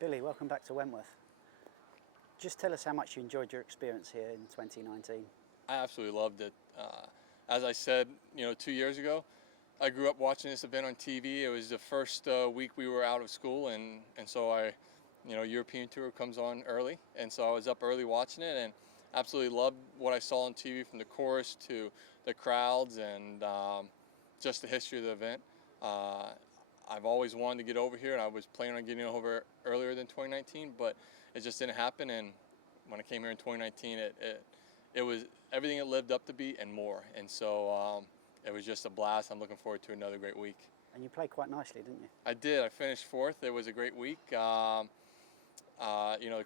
Billy, welcome back to Wentworth. Just tell us how much you enjoyed your experience here in 2019. I absolutely loved it. As I said, 2 years ago, I grew up watching this event on TV. It was the first week we were out of school, and so European Tour comes on early, and so I was up early watching it, and absolutely loved what I saw on TV, from the course to the crowds and just the history of the event. I've always wanted to get over here, and I was planning on getting over earlier than 2019, but it just didn't happen. And when I came here in 2019, it was everything it lived up to be and more. And so it was just a blast. I'm looking forward to another great week. And you played quite nicely, didn't you? I did. I finished fourth. It was a great week. The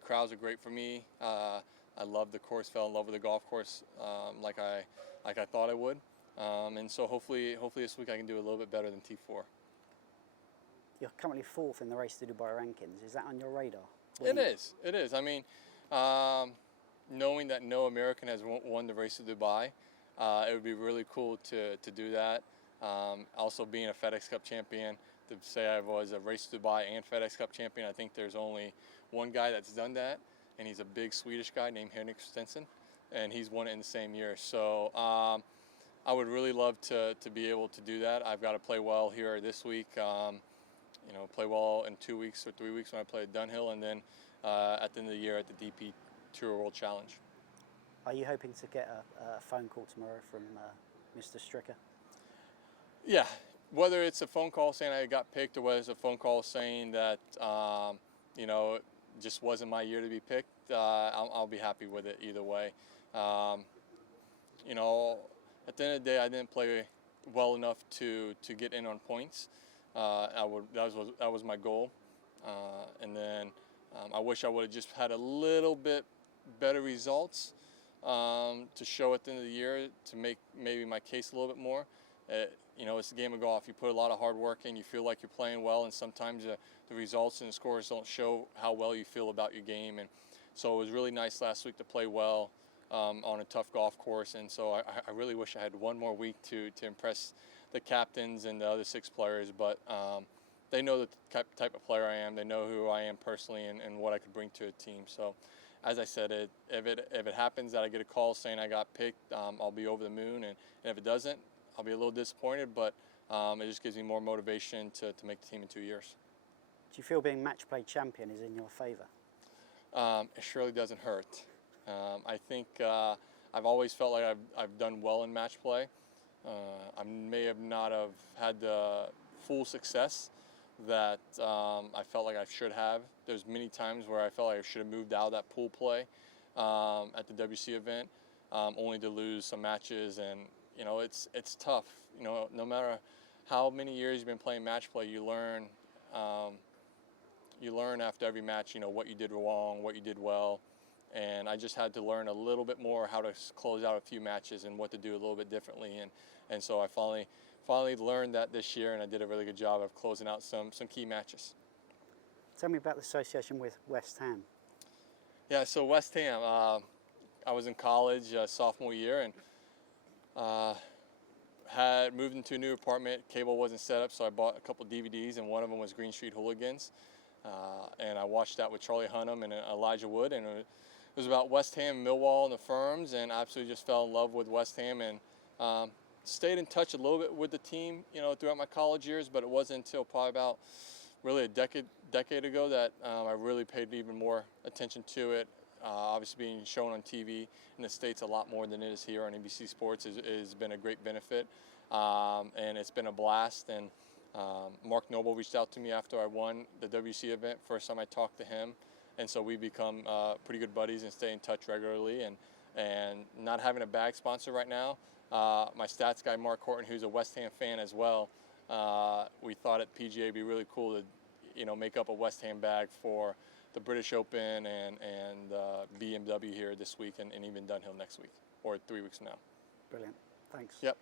crowds are great for me. I love the course. Fell in love with the golf course, like I thought I would. And so hopefully this week I can do a little bit better than T4. You're currently fourth in the Race to Dubai rankings. Is that on your radar? It is. I mean, knowing that no American has won the Race to Dubai, it would be really cool to do that. Also being a FedEx Cup champion, to say I was a Race to Dubai and FedEx Cup champion, I think there's only one guy that's done that, and he's a big Swedish guy named Henrik Stenson, and he's won it in the same year. So I would really love to be able to do that. I've got to play well here this week. Play well in 2 weeks or 3 weeks when I play at Dunhill, and then at the end of the year at the DP Tour World Challenge. Are you hoping to get a phone call tomorrow from Mr. Stricker? Yeah, whether it's a phone call saying I got picked, or whether it's a phone call saying that it just wasn't my year to be picked, I'll be happy with it either way. At the end of the day, I didn't play well enough to get in on points. That was my goal, and then I wish I would have just had a little bit better results to show at the end of the year to make maybe my case a little bit more. It's a game of golf. You put a lot of hard work in. You feel like you're playing well, and sometimes the results and the scores don't show how well you feel about your game. And so it was really nice last week to play well on a tough golf course. And so I really wish I had one more week to impress the captains and the other 6 players, but they know the type of player I am. They know who I am personally and what I could bring to a team. So, as I said, if it happens that I get a call saying I got picked, I'll be over the moon, and if it doesn't, I'll be a little disappointed, but it just gives me more motivation to make the team in 2 years. Do you feel being match play champion is in your favour? It surely doesn't hurt. I think I've always felt like I've done well in match play. I may have not have had the full success that I felt like I should have. There's many times where I felt like I should have moved out of that pool play at the WC event, only to lose some matches. And it's tough. No matter how many years you've been playing match play, you learn. You learn after every match, what you did wrong, what you did well. And I just had to learn a little bit more how to close out a few matches and what to do a little bit differently. And so I finally learned that this year, and I did a really good job of closing out some key matches. Tell me about the association with West Ham. Yeah, so West Ham, I was in college sophomore year, and had moved into a new apartment. Cable wasn't set up, so I bought a couple DVDs, and one of them was Green Street Hooligans. And I watched that with Charlie Hunnam and Elijah Wood, and it was about West Ham, Millwall, and the Firms, and I absolutely just fell in love with West Ham, and stayed in touch a little bit with the team, throughout my college years. But it wasn't until probably about really a decade ago that I really paid even more attention to it. Obviously, being shown on TV in the States a lot more than it is here on NBC Sports has been a great benefit, and it's been a blast. And Mark Noble reached out to me after I won the WC event. First time I talked to him. And so we become pretty good buddies and stay in touch regularly. And not having a bag sponsor right now, my stats guy Mark Horton, who's a West Ham fan as well, we thought at PGA it'd be really cool to make up a West Ham bag for the British Open and BMW here this week, and even Dunhill next week or 3 weeks from now. Brilliant. Thanks. Yep.